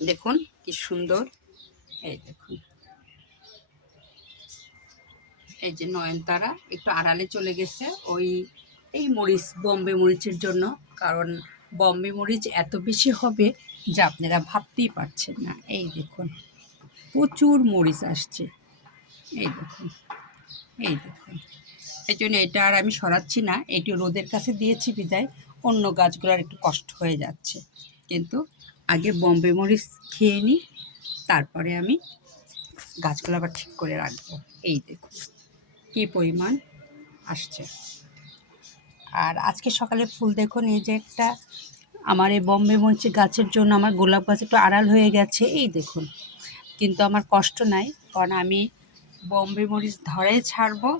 দেখুন কি সুন্দর। এই দেখুন, এই যে নয়নতারা একটু আড়ালে চলে গেছে ওই এই মরিচ, বম্বে মরিচের জন্য। কারণ বম্বে মরিচ এত বেশি হবে যে আপনারা ভাবতেই পারছেন না। এই দেখুন প্রচুর মরিচ আসছে। এই দেখুন, এই দেখুন। এই জন্য এটা আর আমি সরাচ্ছি না, এটি রোদের কাছে দিয়েছি বিদায় অন্য গাছগুলোর একটু কষ্ট হয়ে যাচ্ছে। কিন্তু আগে বম্বে মরিচ খেয়ে নিই, তারপরে আমি গাছগুলো আবার ঠিক করে রাখবো। এই দেখুন কী পরিমাণ আসছে। আর আজকে সকালে ফুল দেখুন, এই যে একটা আমার এই বম্বে মরিচের গাছের জন্য আমার গোলাপ গাছ একটু আড়াল হয়ে গেছে। এই দেখুন, কিন্তু আমার কষ্ট নাই, কারণ আমি বম্বে মরিচ ধরে ছাড়বো,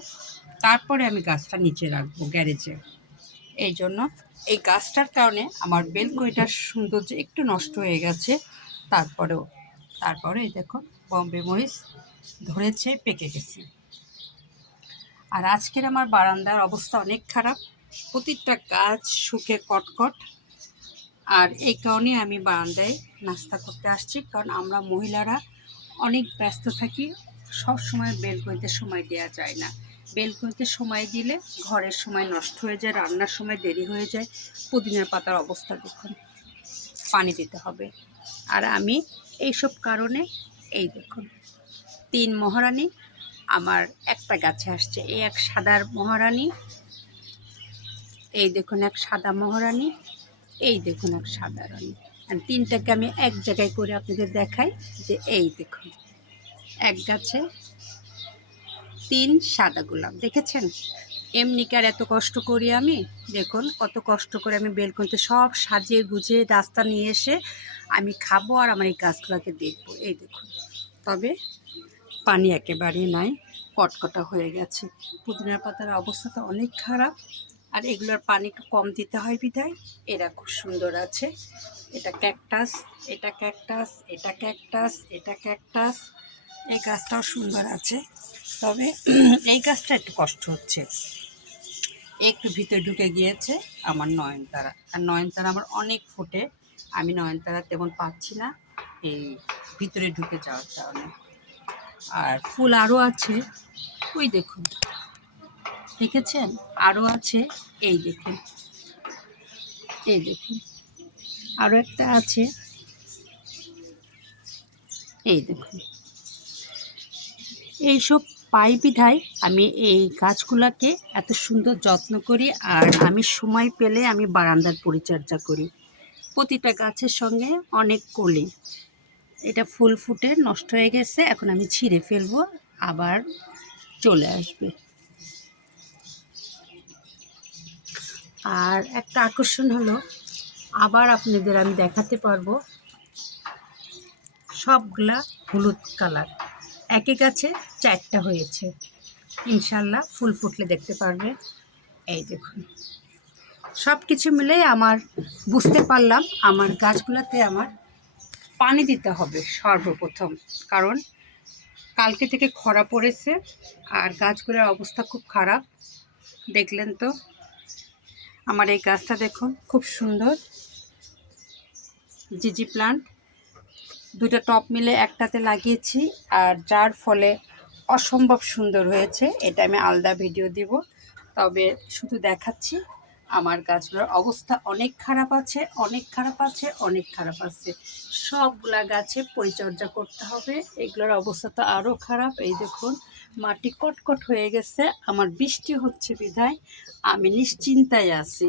তারপরে আমি গাছটা নিচে রাখবো গ্যারেজে। এই জন্য এই গাছটার কারণে আমার বেলকনিটার সৌন্দর্য একটু নষ্ট হয়ে গেছে। তারপরে এই দেখুন বম্বে মরিচ ধরেছে, পেকে গেছে। আর আজকের আমার বারান্দার অবস্থা অনেক খারাপ, প্রতিটা গাছ শুকে কটকট। আর এই কারণে আমি বারান্দায় নাস্তা করতে আসছি, কারণ আমরা মহিলারা অনেক ব্যস্ত থাকি, সব সময় বেলকনিতে সময় দেওয়া যায় না। বেলকনিতে সময় দিলে ঘরের সময় নষ্ট হয়ে যায়, রান্নার সময় দেরি হয়ে যায়। পুদিনার পাতার অবস্থা দেখুন, পানি দিতে হবে। আর আমি এইসব কারণে এই দেখুন 3 মহারানী আমার একটা গাছে আসছে। এই এক সাদার মহারানী, এই দেখুন এক সাদা মহারানী, এই দেখুন এক সাদা রানী। আর 3টাকে আমি এক জায়গায় করে আপনাদের দেখাই যে এই দেখুন এক গাছে 3 সাদা গোলাপ, দেখেছেন? এমনিকার এত কষ্ট করি আমি, দেখুন কত কষ্ট করে আমি বেলকনিতে সব সাজিয়ে গুছিয়ে রাস্তা নিয়ে এসে আমি খাবো আর আমার এই গাছগুলোকে দেখবো। এই দেখুন, তবে পানি একেবারে নাই, কটকটা হয়ে গেছে। পুদিনার পাতার অবস্থা তো অনেক খারাপ, আর এগুলোর পানি একটু কম দিতে হয় বিধায় এরা খুব সুন্দর আছে। এটা ক্যাকটাস, এটা ক্যাকটাস, এটা ক্যাকটাস, এটা ক্যাকটাস। এই গাছটাও সুন্দর আছে, তবে এই গাছটা একটু কষ্ট হচ্ছে, একটু ভিতরে ঢুকে গিয়েছে আমার নয়নতারা। আর নয়নতারা আমার অনেক ফোটে, আমি নয়নতারা তেমন পাচ্ছি না এই ভিতরে ঢুকে যাওয়ার কারণে। আর ফুল আরও আছে, ওই দেখুন, দেখেছেন? আরও আছে, এই দেখুন, এই দেখুন আরও একটা আছে, এই দেখুন। এইসব পাই বিধায় আমি এই গাছগুলোকে এত সুন্দর যত্ন করি, আর আমি সময় পেলে আমি বারান্দার পরিচর্যা করি। প্রতিটা গাছের সঙ্গে অনেক কলি। এটা ফুল ফুটে নষ্ট হয়ে গেছে, এখন আমি ছিঁড়ে ফেলবো, আবার চলে আসবে। আর একটা আকর্ষণ হলো, আবার আপনাদের আমি দেখাতে পারবো সবগুলা হলুদ কালার, একই গাছে 4টা হয়েছে। ইনশাল্লাহ ফুল ফুটলে দেখতে পারবে। এই দেখুন, সব কিছু মিলে আমার বুঝতে পারলাম আমার গাছগুলোতে আমার পানি দিতে হবে সর্বপ্রথম, কারণ কালকে থেকে খরা পড়েছে আর গাছগুলোর অবস্থা খুব খারাপ। দেখলেন তো আমার এই গাছটা দেখুন, খুব সুন্দর জিজি প্লান্ট, 2টা টপ মিলে একটাতে লাগিয়েছি, আর যার ফলে অসম্ভব সুন্দর হয়েছে। এটা আমি আলাদা ভিডিও দিব, তবে শুধু দেখাচ্ছি আমার গাছগুলোর অবস্থা অনেক খারাপ আছে, অনেক খারাপ আছে, অনেক খারাপ আছে। সবগুলা গাছে পরিচর্যা করতে হবে, এগুলোর অবস্থা তো আরও খারাপ। এই দেখুন মাটি কটকট হয়ে গেছে, আমার বৃষ্টি হচ্ছে বিধায় আমি নিশ্চিন্তায় আছি,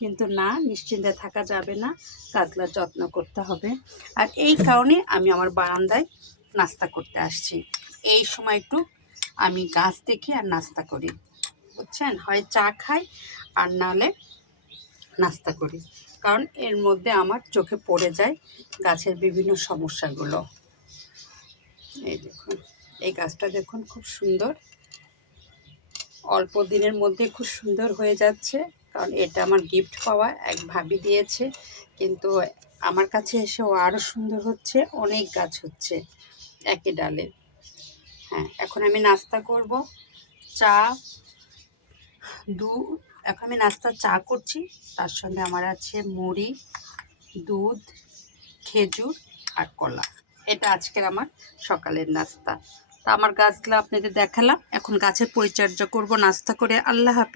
কিন্তু না, নিশ্চিন্তে থাকা যাবে না, গাছগুলোর যত্ন করতে হবে। আর এই কারণে আমি আমার বারান্দায় নাস্তা করতে আসছি। এই সময় একটু আমি গাছ দেখি আর নাস্তা করি, বুঝছেন? হয় চা খাই আর নাহলে নাস্তা করি, কারণ এর মধ্যে আমার চোখে পড়ে যায় গাছের বিভিন্ন সমস্যাগুলো। এই দেখুন এই গাছটা দেখুন, খুব সুন্দর, অল্প দিনের মধ্যে খুব সুন্দর হয়ে যাচ্ছে, কারণ এটা আমার গিফট পাওয়া, এক ভাবি দিয়েছে, কিন্তু আমার কাছে এসেও আরও সুন্দর হচ্ছে, অনেক গাছ হচ্ছে একই ডালে। হ্যাঁ, এখন আমি নাস্তা করব, চা, দুধ। এখন আমি নাস্তা চা করছি, তার সঙ্গে আমার আছে মুড়ি, দুধ, খেজুর আর কলা। এটা আজকের আমার সকালের নাস্তা। তা আমার গাছগুলো আপনাদের দেখালাম। এখন গাছের পরিচর্যা করব নাস্তা করে। আল্লাহ হাফেজ।